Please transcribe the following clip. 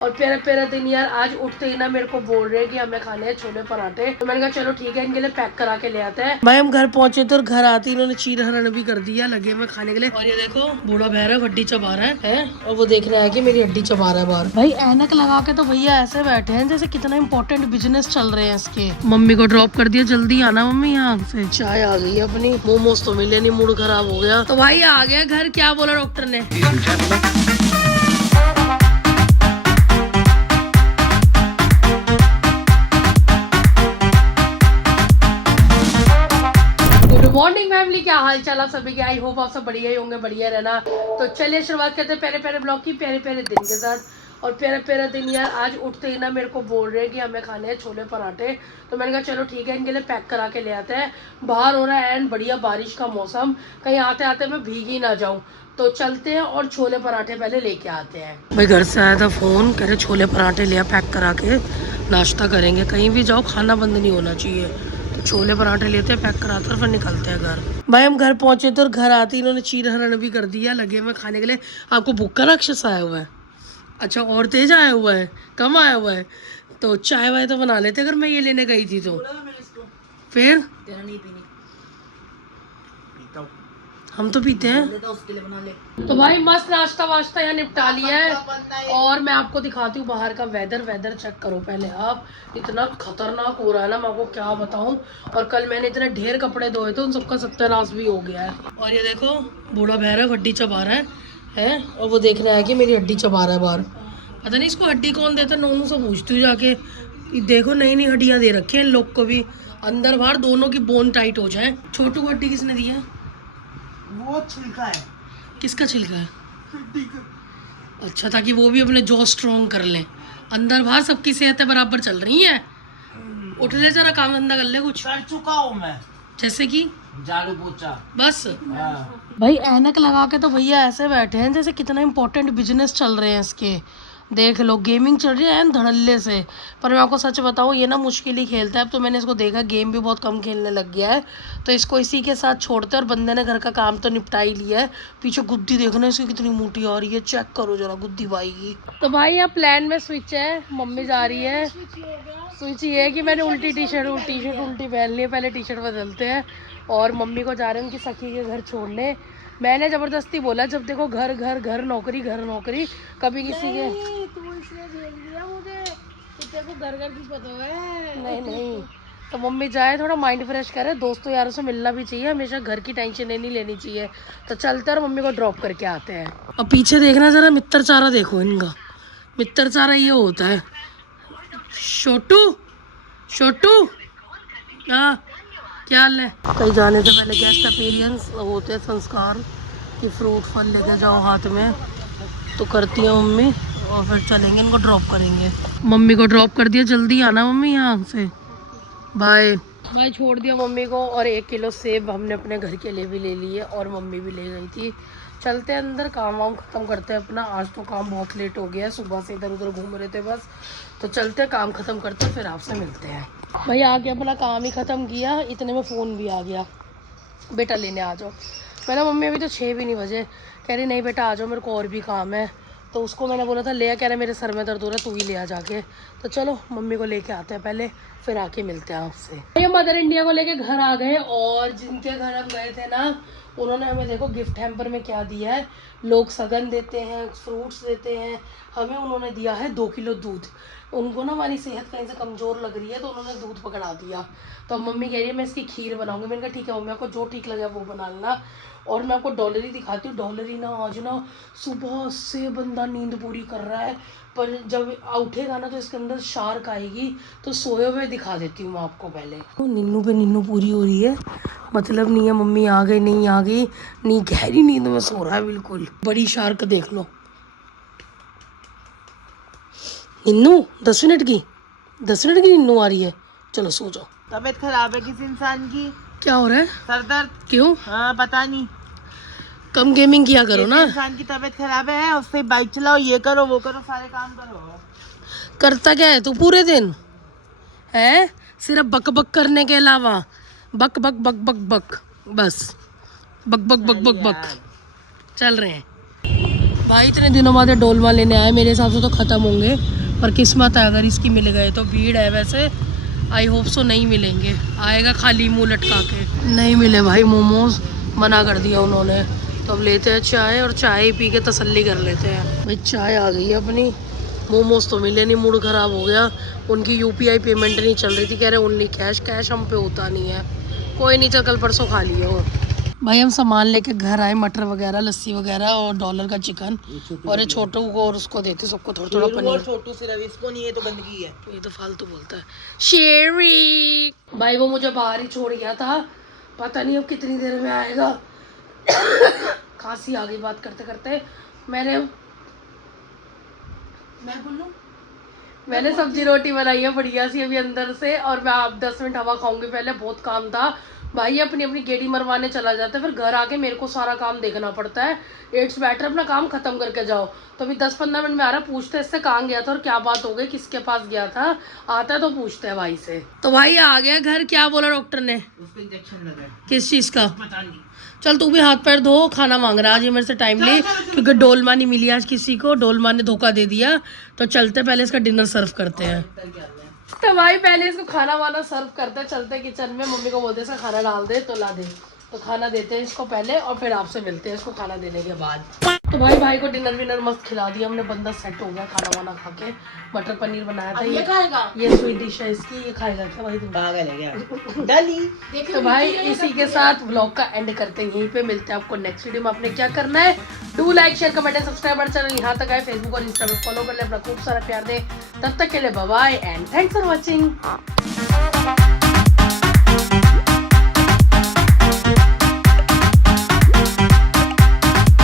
और प्यारा प्यारा दिन यार, आज उठते ही ना मेरे को बोल रहे हैं कि हमें खाने हैं छोले पराठे। तो मैंने कहा चलो ठीक है, इनके लिए पैक करा के ले आते हैं। भाई हम घर पहुंचे तो घर आते ही इन्होंने चीर हरण भी कर दिया, लगे में खाने के लिए। और ये देखो बूढ़ा भैरव हड्डी चबा रहा है और वो देख रहा है कि मेरी हड्डी चबा रहा है बाहर। भाई ऐनक लगा के तो भैया ऐसे बैठे हैं जैसे कितना इंपॉर्टेंट बिजनेस चल रहे हैं इसके। मम्मी को ड्रॉप कर दिया, जल्दी आना मम्मी यहाँ से। चाय आ गई अपनी, मोमोज तो मिले नहीं, मूड खराब हो गया। तो भाई आ गया घर, क्या बोला डॉक्टर ने? मॉर्निंग फैमिली, क्या हाल चाल आप सभी के? आई होप आप सब बढ़िया ही होंगे, बढ़िया रहना। तो चलिए शुरुआत करते हैं प्यारे प्यारे ब्लॉग की, प्यारे प्यारे दिन के साथ। और प्यारा प्यारा दिन यार, आज उठते ही ना मेरे को बोल रहे हैं कि हमें खाने हैं छोले पराठे। तो मैंने कहा चलो ठीक है, इनके लिए पैक करा के ले आते हैं। बाहर हो रहा है एंड बढ़िया बारिश का मौसम, कहीं आते आते मैं भीग ही ना जाऊँ। तो चलते हैं और छोले पराठे पहले लेके आते हैं। भाई घर से आया था फोन, कह रहे छोले पराठे लिया पैक करा के, नाश्ता करेंगे। कहीं भी जाओ खाना बंद नहीं होना चाहिए। छोले पराठे लेते हैं, पैक कराते हैं, फिर निकलते हैं घर। भाई हम घर पहुंचे तो घर आते ही इन्होंने चीर हरण भी कर दिया, लगे में खाने के लिए। आपको भूख का राक्षस आया हुआ है? अच्छा, और तेज आया हुआ है, कम आया हुआ है? तो चाय वाय तो बना लेते अगर मैं ये लेने गई थी तो। फिर हम तो पीते हैं। तो भाई मस्त नाश्ता वाश्ता यहाँ निपटा लिया है। और मैं आपको दिखाती हूँ बाहर का वेदर। वेदर चेक करो पहले आप, इतना खतरनाक हो रहा है ना, मैं आपको क्या बताऊँ। और कल मैंने इतने ढेर कपड़े धोए थे, उन सबका सत्यानाश भी हो गया है। और ये देखो बूढ़ा भैरव हड्डी चबा रहा है और वो देख रहा है कि मेरी हड्डी चबा रहा है बाहर। पता नहीं इसको हड्डी कौन देता, नोनू से पूछती हूँ जाके। देखो नई नई हड्डियाँ दे रखी हैं इन लोग को भी, अंदर बाहर दोनों की बोन टाइट हो जाए। छोटू को हड्डी किसने दी है? वो छिलका है। किसका छिलका है? अच्छा, ताकि वो भी अपने जॉ स्ट्रॉन्ग कर लें। अंदर बाहर सबकी सेहतें बराबर चल रही हैं। उठ ले जरा, काम धंधा कर ले कुछ। कर चुका हूँ मैं, जैसे कि झाड़ू पोछा बस। हाँ। भाई ऐनक लगा के तो भैया ऐसे बैठे हैं जैसे कितना इंपॉर्टेंट बिजनेस चल रहे हैं इसके। देख लो गेमिंग चल रही है धड़ल्ले से। पर मैं आपको सच बताऊँ, ये ना मुश्किल ही खेलता है। अब तो मैंने इसको देखा गेम भी बहुत कम खेलने लग गया है, तो इसको इसी के साथ छोड़ते हैं। और बंदे ने घर का काम तो निपटा ही लिया है। पीछे गुद्दी देखना इसकी कितनी मोटी आ रही है, चेक करो जरा गुद्दी भाई की। तो भाई यहाँ प्लान में स्विच है, मम्मी जा रही है। स्विच ये है कि मैंने उल्टी टी शर्ट उल्टी पहन ली है, पहले टी शर्ट बदलते हैं। और मम्मी को जा रहे हैं उनकी सखी के घर छोड़ने। मैंने ज़बरदस्ती बोला, जब देखो घर घर घर नौकरी घर नौकरी, कभी किसी के। तू इसने झेल दिया मुझे, तेरे को घर घर की पता है। नहीं तो मम्मी जाए, थोड़ा माइंड फ्रेश करे, दोस्तों यारों से मिलना भी चाहिए, हमेशा घर की टेंशन नहीं लेनी चाहिए। तो चलते और मम्मी को ड्रॉप करके आते हैं। अब पीछे देखना जरा, मित्र चारा देखो इनका। मित्र चारा ये होता है। छोटू छोटू, हाँ क्या हाल है? कहीं जाने से पहले गेस्ट अपीयरेंस होते हैं संस्कार कि फ्रूट फल लेके जाओ हाथ में। तो करती है मम्मी और फिर चलेंगे, इनको ड्रॉप करेंगे। मम्मी को ड्रॉप कर दिया, जल्दी आना मम्मी यहाँ से। बाय बाय, छोड़ दिया मम्मी को। और 1 किलो सेब हमने अपने घर के लिए भी ले लिए और मम्मी भी ले गई थी। चलते हैं अंदर, काम वाम ख़त्म करते हैं अपना। आज तो काम बहुत लेट हो गया है, सुबह से इधर उधर घूम रहे थे बस। तो चलते हैं, काम ख़त्म करते हैं, फिर आपसे मिलते हैं। भाई आके अपना काम ही ख़त्म किया, इतने में फ़ोन भी आ गया, बेटा लेने आ जाओ। मैंने मम्मी अभी तो 6 भी नहीं बजे, कह रही नहीं बेटा आ जाओ, मेरे को और भी काम है। तो उसको मैंने बोला था ले आ, कह रहा मेरे सर में दर्द हो रहा है, तू ही ले आ जाके। तो चलो मम्मी को लेके आते हैं पहले, फिर आके मिलते हैं आपसे। ये मदर इंडिया को लेके घर आ गए। और जिनके घर हम गए थे ना, उन्होंने हमें देखो गिफ्ट हैम्पर में क्या दिया है। लोग सगन देते हैं, फ्रूट्स देते हैं, हमें उन्होंने दिया है 2 किलो दूध। उनको ना हमारी सेहत कहीं से कमज़ोर लग रही है, तो उन्होंने दूध पकड़ा दिया। तो अब मम्मी कह रही है मैं इसकी खीर बनाऊंगी। मैंने कहा ठीक है मम्मी, आपको जो ठीक लगे वो बना लेना। और मैं आपको डॉलरी दिखाती हूँ। डॉलरी ना आज ना सुबह से बंदा नींद पूरी कर रहा है, पर जब उठेगा ना तो इसके अंदर शार्क आएगी, तो सोए हुए दिखा देती हूँ मैं आपको पहले। नीनू पे नीनू पूरी हो रही है, मतलब नहीं है मम्मी आ गई नहीं आ गई, नहीं गहरी नींद में सो रहा है बिल्कुल। बड़ी शार्क देख लो नीनू, 10 मिनट की नीनू आ रही है। चलो सो जाओ। तबीयत खराब है किसी इंसान की? क्या हो रहा है? सर दर्द। क्यों? हाँ पता नहीं, कम गेमिंग किया करो ना। इंसान की तबीयत खराब है, उससे बाइक चलाओ, ये करो वो करो, सारे काम करो। करता क्या है तू पूरे दिन? है सिर्फ बक बक करने के अलावा, बक बक बक बक बक, बस बक बक बक बक बक। चल रहे हैं भाई इतने दिनों बाद ये डोलमा लेने आए, मेरे हिसाब से तो ख़त्म होंगे, पर किस्मत है अगर इसकी मिल गए तो। भीड़ है वैसे, आई होप सो नहीं मिलेंगे, आएगा खाली मुंह लटका के। नहीं मिले भाई मोमोज, मना कर दिया उन्होंने। तो अब लेते हैं चाय, और चाय ही पी के तसल्ली कर लेते हैं। भाई चाय आ गई है अपनी, मोमोज तो मिले नहीं, मूड ख़राब हो गया। उनकी यूपीआई पेमेंट नहीं चल रही थी, कह रहे ओनली कैश, कैश हम पे होता नहीं है। कोई नहीं, चल कल परसों खा लिए वो। भाई हम सामान लेके घर आए, मटर वगैरह, लस्सी वगैरह और डॉलर का चिकन, और ये छोटू को और उसको देते सबको थोड़ा थोड़ा पनीर। छोटू सिर्फ इसको नहीं, ये तो गंदगी है। ये तो फालतू बोलता है शेरी। भाई वो मुझे बाहर ही छोड़ गया था, पता नहीं अब कितनी देर में आएगा। खांसी आ गई बात करते करते। मैंने सब्जी रोटी बनाई है बढ़िया सी अभी अंदर से, और मैं आप 10 मिनट हवा खाऊंगी पहले, बहुत काम था। भाई अपनी अपनी गेड़ी मरवाने चला जाता है, फिर घर आके मेरे को सारा काम देखना पड़ता है। इट्स बेटर अपना काम खत्म करके जाओ। तो अभी 10-15 मिनट में आ रहा, पूछते हैं इससे कहाँ गया था और क्या बात हो गई, किसके पास गया था। आता है तो पूछते हैं भाई से। तो भाई आ गया घर, क्या बोला डॉक्टर ने? उसको इंजेक्शन लगा है। किस चीज़ का? पता नहीं। चल तू भी हाथ पैर धो, खाना मांग रहा है आज ये मेरे से टाइमली, क्योंकि डोलमा नहीं मिली आज किसी को, डोलमा ने धोखा दे दिया। तो चलते पहले इसका डिनर सर्व करते हैं। तो भाई पहले इसको खाना वाना सर्व करते, चलते किचन में, मम्मी को बोलते इसका खाना डाल दे तो ला दे। तो खाना देते हैं इसको पहले, और फिर आपसे मिलते हैं इसको खाना देने के बाद। तो भाई को डिनर विनर मस्त खिला दिया हमने, बंदा सेट हो गया खाना वाना खा के। मटर पनीर बनाया था, ये खाएगा, ये स्वीट डिश है इसकी, ये खाएगा क्या भाई? तुम पागल है क्या? डाली। तो भाई इसी के साथ व्लॉग का एंड करते हैं, यहीं पे मिलते हैं आपको नेक्स्ट वीडियो में। आपने क्या करना है, do like share comment and subscribe our channel. यहाँ तक आए फेसबुक और इंस्टा पे फॉलो कर ले, अपना खूब सारा प्यार दे। तब तक के लिए bye bye and thanks for watching.